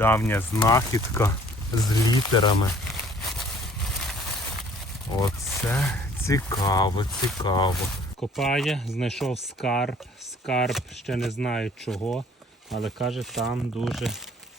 давня знахідка з літерами. Оце цікаво, цікаво. Копає, знайшов скарб. Скарб ще не знаю чого, але каже, там дуже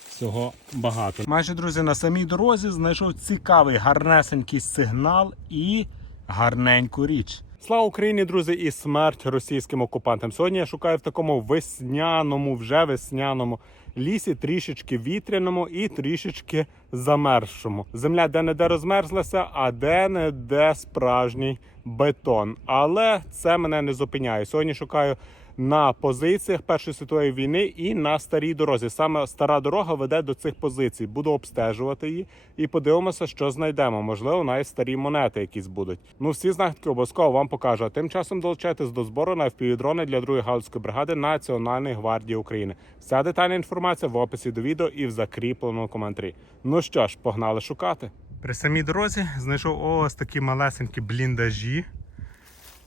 всього багато. Майже, друзі, на самій дорозі знайшов цікавий гарнесенький сигнал і гарненьку річ. Слава Україні, друзі, і смерть російським окупантам. Сьогодні я шукаю в такому весняному, вже весняному лісі, трішечки вітряному і трішечки замерзшому. Земля де-не-де розмерзлася, а де-не-де справжній бетон. Але це мене не зупиняє. Сьогодні шукаю на позиціях Першої світової війни і на старій дорозі. Саме стара дорога веде до цих позицій. Буду обстежувати її і подивимося, що знайдемо. Можливо, навіть старі монети якісь будуть. Ну всі знахідки обов'язково вам покажу. А тим часом долучайтесь до збору на FPV-дрони для другої галузької бригади Національної гвардії України. Вся детальна інформація в описі до відео і в закріпленому коментарі. Ну що ж, погнали шукати. При самій дорозі знайшов ось такі малесенькі бліндажі.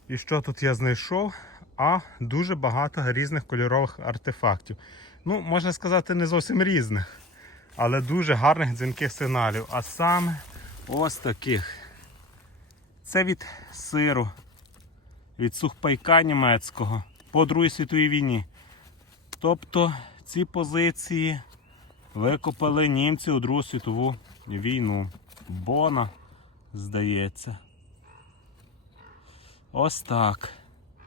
І що тут я знайшов? А дуже багато різних кольорових артефактів. Ну, можна сказати, не зовсім різних, але дуже гарних дзвінких сигналів. А саме ось таких. Це від сиру, від сухпайка німецького по Другій світовій війні. Тобто ці позиції викопали німці у Другу світову війну. Бона, здається. Ось так.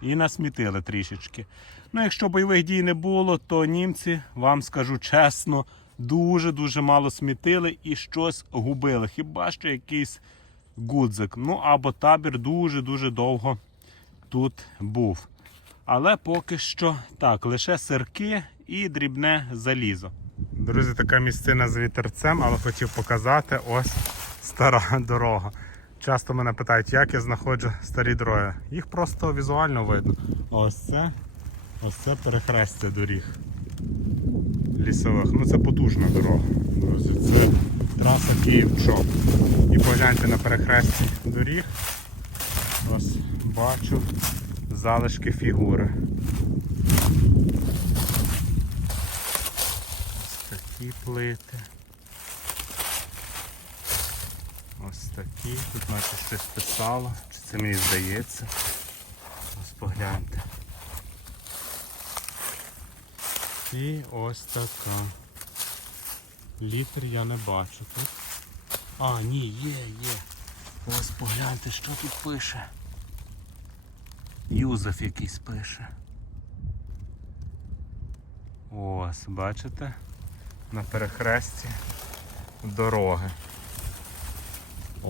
І насмітили трішечки. Ну, якщо бойових дій не було, то німці, вам скажу чесно, дуже-дуже мало смітили і щось губили. Хіба що якийсь гудзик. Ну або табір дуже-дуже довго тут був. Але поки що так, лише сирки і дрібне залізо. Друзі, така місцина з вітерцем, але хотів показати ось стара дорога. Часто мене питають, як я знаходжу старі дороги. Їх просто візуально видно. Ось це, ось це перехрестя доріг лісових. Ну це потужна дорога. Друзі, це траса Київ-Чоп. І погляньте на перехресті доріг. Ось бачу залишки фігури. Ось такі плити. Ось такі. Тут наче щось писало. Чи це мені здається? Ось погляньте. І ось така. Літер я не бачу тут. А, ні, є, є. Ось погляньте, що тут пише. Юзеф якийсь пише. Ось, бачите? На перехресті дороги.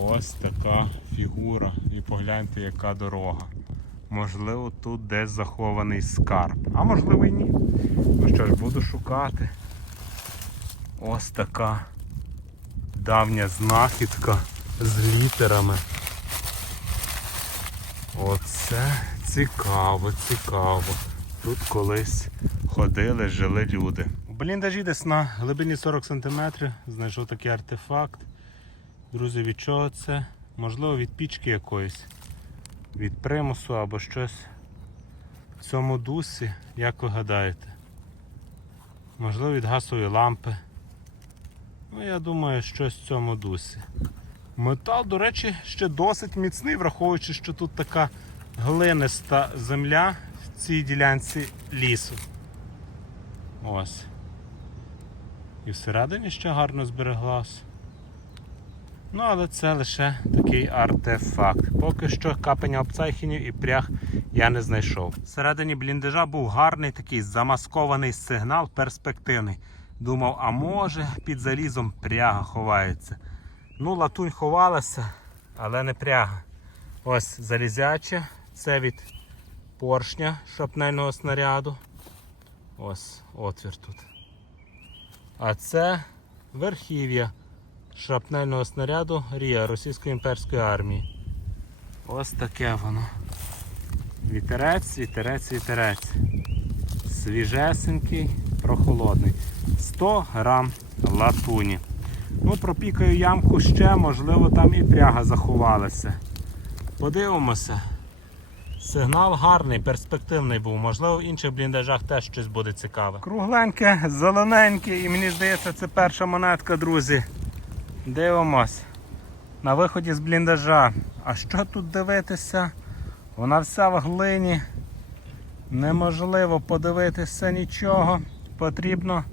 Ось така фігура. І погляньте, яка дорога. Можливо, тут десь захований скарб. А можливо і ні. Ну що ж, буду шукати. Ось така давня знахідка з літерами. Оце цікаво, цікаво. Тут колись ходили, жили люди. У бліндажі десь на глибині 40 см знайшов такий артефакт. Друзі, від чого це? Можливо від пічки якоїсь, від примусу або щось в цьому дусі, як ви гадаєте? Можливо від газової лампи. Ну, я думаю, щось в цьому дусі. Метал, до речі, ще досить міцний, враховуючи, що тут така глиниста земля в цій ділянці лісу. Ось. І всередині ще гарно збереглась. Ну, але це лише такий артефакт. Поки що капання обцайхінів і пряг я не знайшов. Всередині бліндажа був гарний такий замаскований сигнал перспективний. Думав, а може під залізом пряга ховається. Ну, латунь ховалася, але не пряга. Ось залізяче, це від поршня шапнельного снаряду. Ось отвір тут. А це верхів'я шрапнельного снаряду Рія Російської імперської армії. Ось таке воно. Вітерець, вітерець, вітерець. Свіжесенький, прохолодний. 100 грам латуні. Ну, пропікаю ямку ще, можливо, там і пряга заховалася. Подивимося. Сигнал гарний, перспективний був. Можливо, в інших бліндажах теж щось буде цікаве. Кругленьке, зелененьке, і мені здається, це перша монетка, друзі. Дивимось. На виході з бліндажа. А що тут дивитися? Вона вся в глині. Неможливо подивитися нічого. Потрібно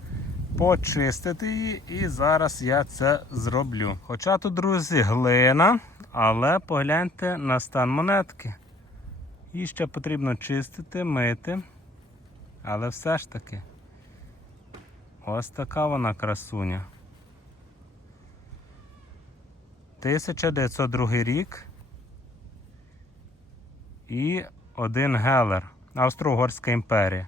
почистити її, і зараз я це зроблю. Хоча тут, друзі, глина, але погляньте на стан монетки. Її ще потрібно чистити, мити. Але все ж таки, ось така вона красуня. 1902 рік. І один гелер. Австро-Угорська імперія.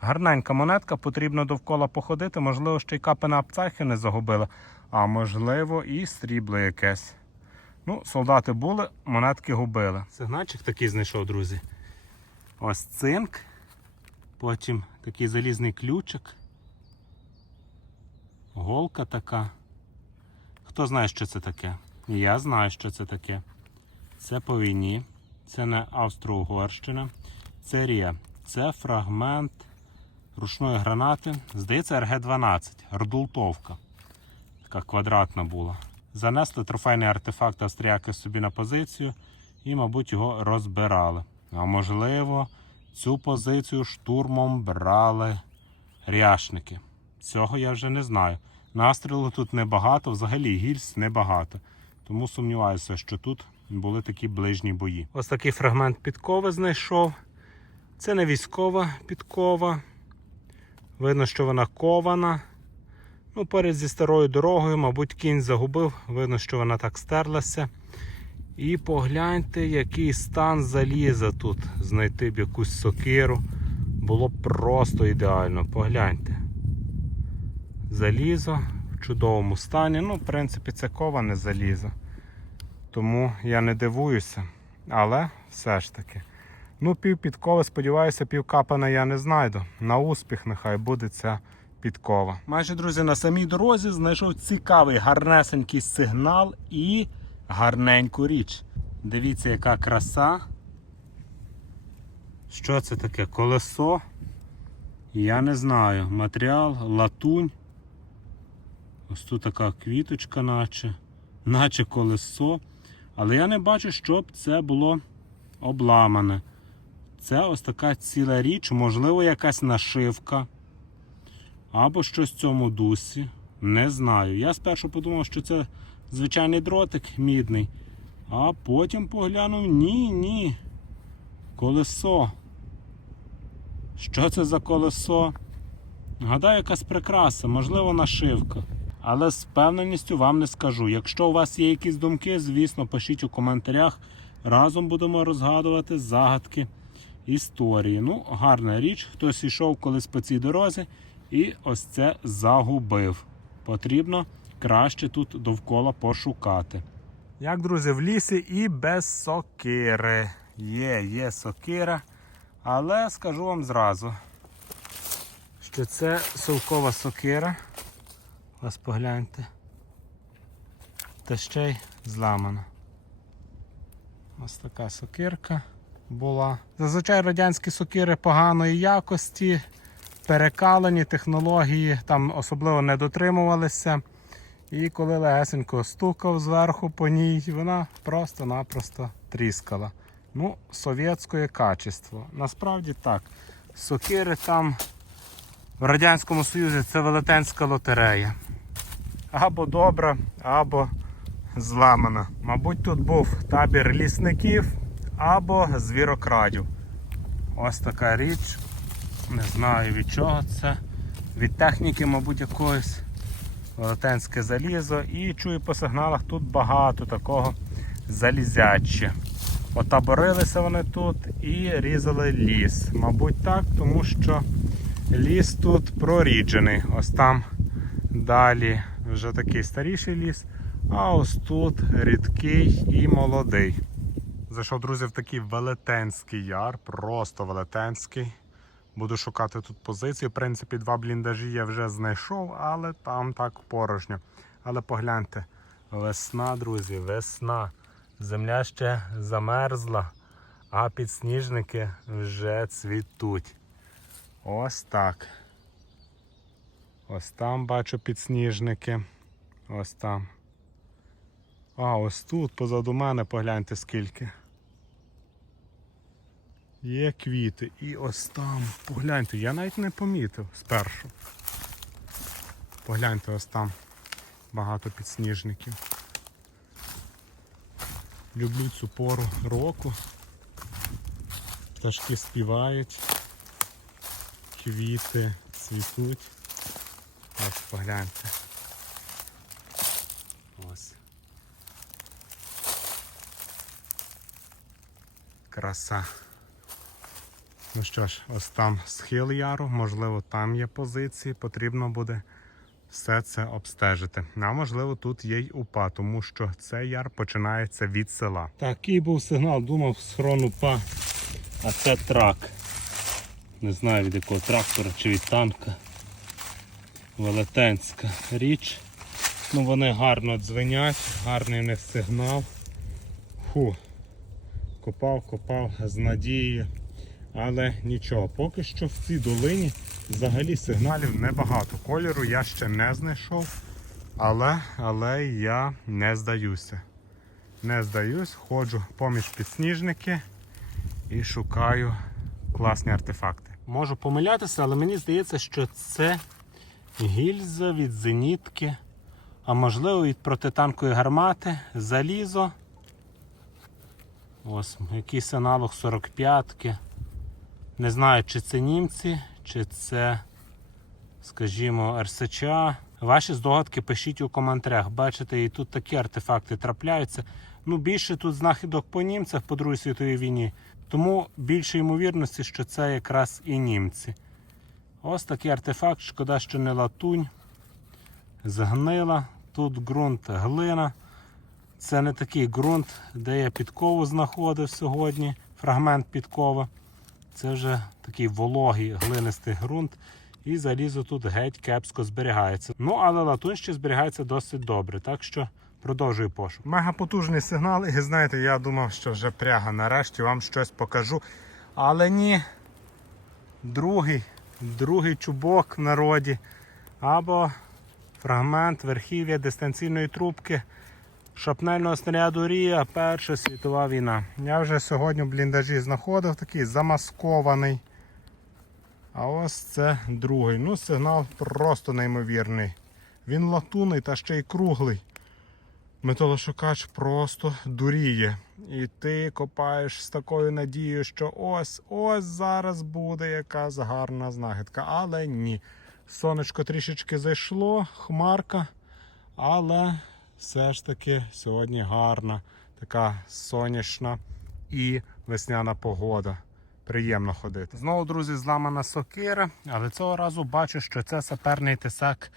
Гарненька монетка, потрібно довкола походити, можливо, ще й капи апцахи не загубила, а можливо і срібло якесь. Ну, солдати були, монетки губили. Сигнальчик такий знайшов, друзі. Ось цинк. Потім такий залізний ключик. Голка така. Хто знає, що це таке? Я знаю, що це таке. Це по війні. Це не Австро-Угорщина. Це Рія. Це фрагмент ручної гранати. Здається, РГ-12. Рдултовка. Така квадратна була. Занесли трофейний артефакт австріяки собі на позицію і, мабуть, його розбирали. А можливо, цю позицію штурмом брали ряшники. Цього я вже не знаю. Настрілу тут небагато, взагалі гільз небагато. Тому сумніваюся, що тут були такі ближні бої. Ось такий фрагмент підкови знайшов. Це не військова підкова. Видно, що вона кована. Ну, поряд зі старою дорогою, мабуть, кінь загубив. Видно, що вона так стерлася. І погляньте, який стан заліза тут. Знайти б якусь сокиру. Було б просто ідеально. Погляньте. Залізо в чудовому стані. Ну, в принципі, це коване залізо. Тому я не дивуюся. Але все ж таки. Ну, пів підкови, сподіваюся, пів капана я не знайду. На успіх нехай буде ця підкова. Майже, друзі, на самій дорозі знайшов цікавий гарнесенький сигнал і гарненьку річ. Дивіться, яка краса. Що це таке? Колесо? Я не знаю. Матеріал, латунь. Ось тут така квіточка, наче, наче колесо. Але я не бачу, щоб це було обламане. Це ось така ціла річ, можливо, якась нашивка. Або щось в цьому дусі. Не знаю. Я спершу подумав, що це звичайний дротик мідний. А потім поглянув ні, ні. Колесо. Що це за колесо? Гадаю, якась прикраса, можливо, нашивка. Але з впевненістю вам не скажу. Якщо у вас є якісь думки, звісно, пишіть у коментарях. Разом будемо розгадувати загадки історії. Ну, гарна річ. Хтось йшов колись по цій дорозі і ось це загубив. Потрібно краще тут довкола пошукати. Як, друзі, в лісі і без сокири. Є, є сокира. Але скажу вам зразу, що це совкова сокира. Ось погляньте. Та ще й зламана. Ось така сокирка була. Зазвичай радянські сокири поганої якості, перекалені технології, там особливо не дотримувалися. І коли легесенько стукав зверху по ній, вона просто-напросто тріскала. Ну, совєтське качество. Насправді так. Сокири там в Радянському Союзі це велетенська лотерея. Або добра, або зламана. Мабуть, тут був табір лісників або звірокрадів. Ось така річ. Не знаю від чого це. Від техніки, мабуть, якоїсь велетенське залізо. І чую по сигналах тут багато такого залізяче. Отаборилися вони тут і різали ліс. Мабуть, так, тому що ліс тут проріджений. Ось там далі вже такий старіший ліс, а ось тут рідкий і молодий. Зайшов, друзі, в такий велетенський яр, просто велетенський. Буду шукати тут позиції. В принципі, два бліндажі я вже знайшов, але там так порожньо. Але погляньте, весна, друзі, весна. Земля ще замерзла, а підсніжники вже цвітуть. Ось так. Ось там бачу підсніжники. Ось там. А, ось тут позаду мене погляньте скільки. Є квіти. І ось там. Погляньте, я навіть не помітив спершу. Погляньте, ось там багато підсніжників. Люблю цю пору року. Пташки співають, квіти цвітуть. Ось погляньте. Ось. Краса. Ну що ж, ось там схил яру, можливо, там є позиції, потрібно буде все це обстежити. А можливо, тут є й упа, тому що цей яр починається від села. Такий був сигнал, думав, схрон упа, а це трак. Не знаю від якого трактора чи від танка. Велетенська річ. Ну вони гарно дзвенять, гарний в них сигнал. Фу. Копав, копав з надією. Але нічого, поки що в цій долині взагалі сигналів небагато. Кольору я ще не знайшов, але, але я не здаюся. Не здаюсь, ходжу поміж підсніжники і шукаю класні артефакти. Можу помилятися, але мені здається, що це гільза від зенітки, а можливо від протитанкової гармати, залізо. Ось якийсь аналог 45-ки. Не знаю, чи це німці, чи це, скажімо, РСЧА. Ваші здогадки пишіть у коментарях. Бачите, і тут такі артефакти трапляються. Ну, більше тут знахідок по німцях по Другій світовій війні. Тому більше ймовірності, що це якраз і німці. Ось такий артефакт, шкода, що не латунь. Згнила. Тут ґрунт глина. Це не такий ґрунт, де я підкову знаходив сьогодні, фрагмент підкови. Це вже такий вологий глинистий ґрунт. І залізо тут геть кепсько зберігається. Ну, але латунь ще зберігається досить добре, так що продовжую пошук. Мега потужний сигнал, і знаєте, я думав, що вже пряга нарешті вам щось покажу. Але ні. Другий, другий чубок в народі. Або фрагмент верхів'я дистанційної трубки шапнельного снаряду Рія Перша світова війна. Я вже сьогодні в бліндажі знаходив такий замаскований. А ось це другий. Ну, сигнал просто неймовірний. Він латунний та ще й круглий. Металошукач просто дуріє. І ти копаєш з такою надією, що ось ось зараз буде якась гарна знахідка. Але ні. Сонечко трішечки зайшло, хмарка, але все ж таки сьогодні гарна, така сонячна і весняна погода. Приємно ходити. Знову, друзі, зламана сокира, але цього разу бачу, що це саперний тесак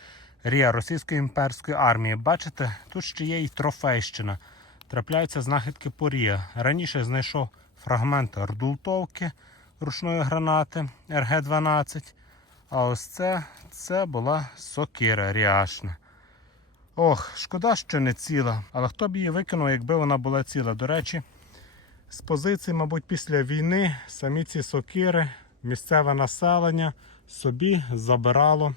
Рія Російської імперської армії. Бачите, тут ще є і трофейщина. Трапляються знахідки по Рія. Раніше знайшов фрагмент рдултовки ручної гранати РГ-12. А ось це, це була сокира ріашна. Ох, шкода, що не ціла. Але хто б її викинув, якби вона була ціла. До речі, з позиції, мабуть, після війни самі ці сокири, місцеве населення собі забирало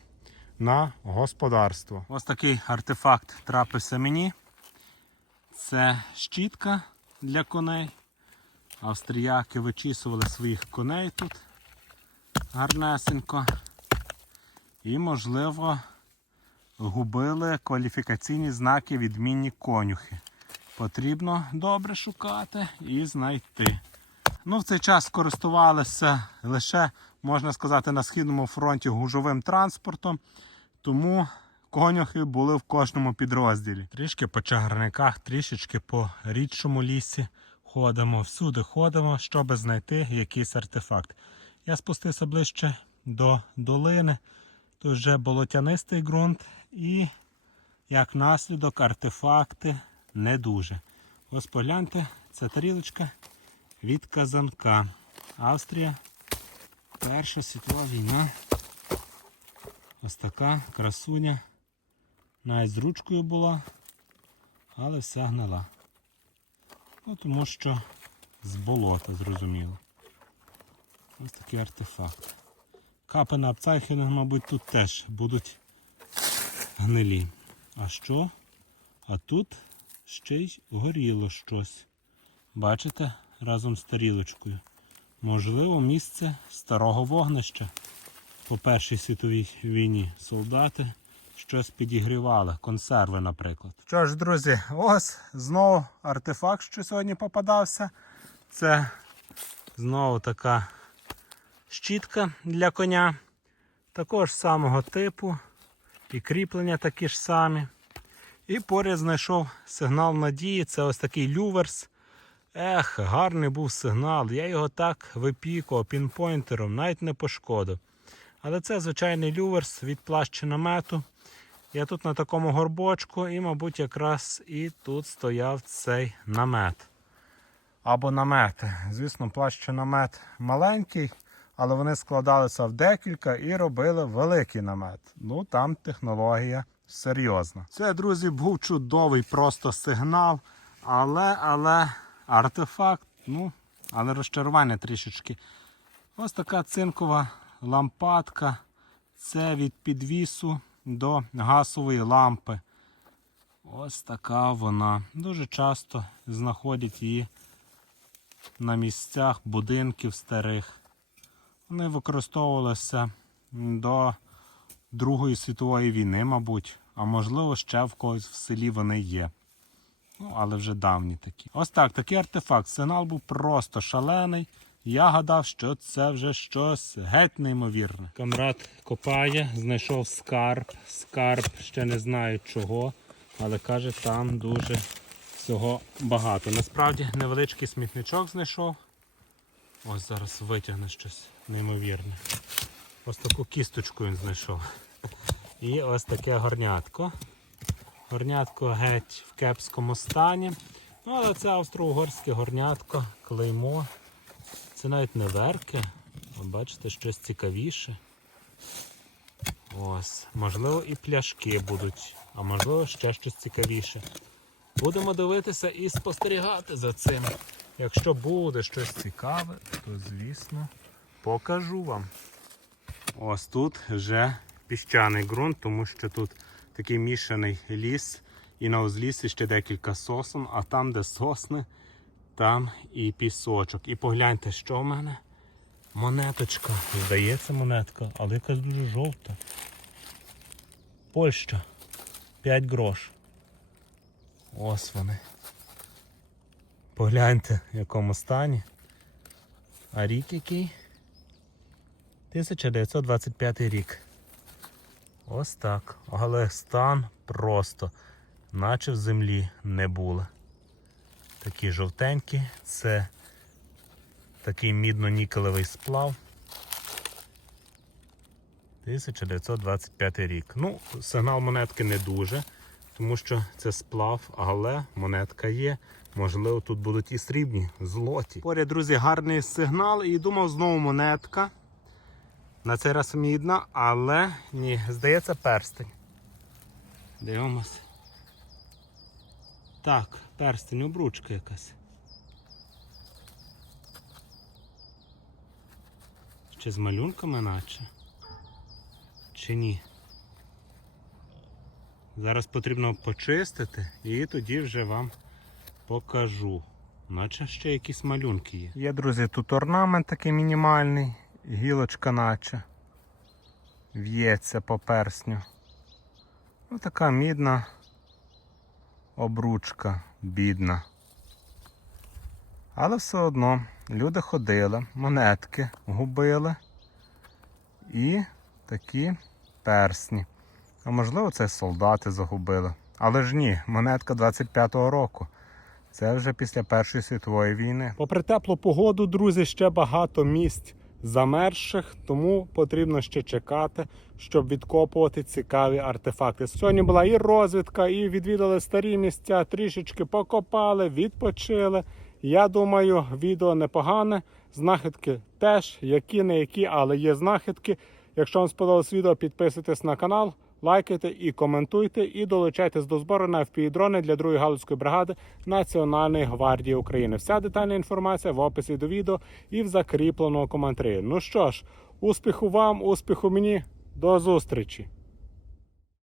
на господарство. Ось такий артефакт трапився мені. Це щітка для коней. Австріяки вичісували своїх коней тут гарнесенько. І, можливо, губили кваліфікаційні знаки відмінні конюхи. Потрібно добре шукати і знайти. Ну, в цей час користувалися лише, можна сказати, на східному фронті гужовим транспортом, тому конюхи були в кожному підрозділі. Трішки по чагарниках, трішечки по рідшому лісі ходимо, всюди ходимо, щоб знайти якийсь артефакт. Я спустився ближче до долини. Тут вже болотянистий ґрунт і, як наслідок, артефакти не дуже. Ось погляньте, це тарілочка від казанка. Австрія. Перша світова війна. Ось така красуня. Навіть з ручкою була, але вся гнила. Ну, тому що з болота, зрозуміло. Ось такий артефакт. Капи на Апцайхенах, мабуть, тут теж будуть гнилі. А що? А тут ще й горіло щось. Бачите? Разом з тарілочкою. Можливо, місце старого вогнища. По Першій світовій війні солдати щось підігрівали, консерви, наприклад. Що ж, друзі, ось знову артефакт, що сьогодні попадався. Це знову така щітка для коня. Також самого типу. І кріплення такі ж самі. І поряд знайшов сигнал надії. Це ось такий люверс. Ех, гарний був сигнал. Я його так випікував пінпойнтером, навіть не пошкодив. Але це звичайний люверс від плащі намету. Я тут на такому горбочку, і, мабуть, якраз і тут стояв цей намет. Або намети. Звісно, плащ намет маленький, але вони складалися в декілька і робили великий намет. Ну там технологія серйозна. Це, друзі, був чудовий просто сигнал, але, але артефакт, ну, але розчарування трішечки. Ось така цинкова лампадка. Це від підвісу до газової лампи. Ось така вона. Дуже часто знаходять її на місцях будинків старих. Вони використовувалися до Другої світової війни, мабуть, а можливо ще в когось в селі вони є. Ну, але вже давні такі. Ось так, такий артефакт. Сигнал був просто шалений. Я гадав, що це вже щось геть неймовірне. Камрад копає, знайшов скарб. Скарб ще не знаю чого, але каже, там дуже всього багато. Насправді невеличкий смітничок знайшов. Ось зараз витягне щось неймовірне. Ось таку кісточку він знайшов. І ось таке горнятко. Горнятко геть в кепському стані. Ну, але це австро-угорське горнятко, клеймо. Це навіть не верки. а бачите, щось цікавіше. Ось, можливо, і пляшки будуть, а можливо ще щось цікавіше. Будемо дивитися і спостерігати за цим. Якщо буде щось цікаве, то звісно покажу вам. Ось тут вже піщаний ґрунт, тому що тут такий мішаний ліс, і на узліссі ще декілька сосен, а там, де сосни, там і пісочок. І погляньте, що в мене. Монеточка. Здається, монетка, але якась дуже жовта. Польща. 5 грош. Ось вони. Погляньте, в якому стані. А рік який? 1925 рік. Ось так. Але стан просто, наче в землі не було. Такі жовтенькі, це такий мідно-нікелевий сплав. 1925 рік. Ну, сигнал монетки не дуже, тому що це сплав, але монетка є. Можливо, тут будуть і срібні, злоті. Поряд, друзі, гарний сигнал і думав знову монетка. На цей раз мідна, але ні, здається, перстень. Дивимось. Так, перстень, обручка якась. Ще з малюнками наче. Чи ні? Зараз потрібно почистити і тоді вже вам покажу. Наче ще якісь малюнки є. Є, друзі, тут орнамент такий мінімальний, гілочка наче. В'ється по персню. Ну, така мідна обручка, бідна. Але все одно люди ходили, монетки губили і такі персні. А можливо, це солдати загубили. Але ж ні, монетка 25-го року. Це вже після Першої світової війни. Попри теплу погоду, друзі, ще багато місць замерзших, тому потрібно ще чекати, щоб відкопувати цікаві артефакти. Сьогодні була і розвідка, і відвідали старі місця, трішечки покопали, відпочили. Я думаю, відео непогане. Знахідки теж, які не які, але є знахідки. Якщо вам сподобалось відео, підписуйтесь на канал, лайкайте і коментуйте, і долучайтесь до збору на FPV-дрони для 2-ї галузької бригади Національної гвардії України. Вся детальна інформація в описі до відео і в закріпленому коментарі. Ну що ж, успіху вам, успіху мені, до зустрічі!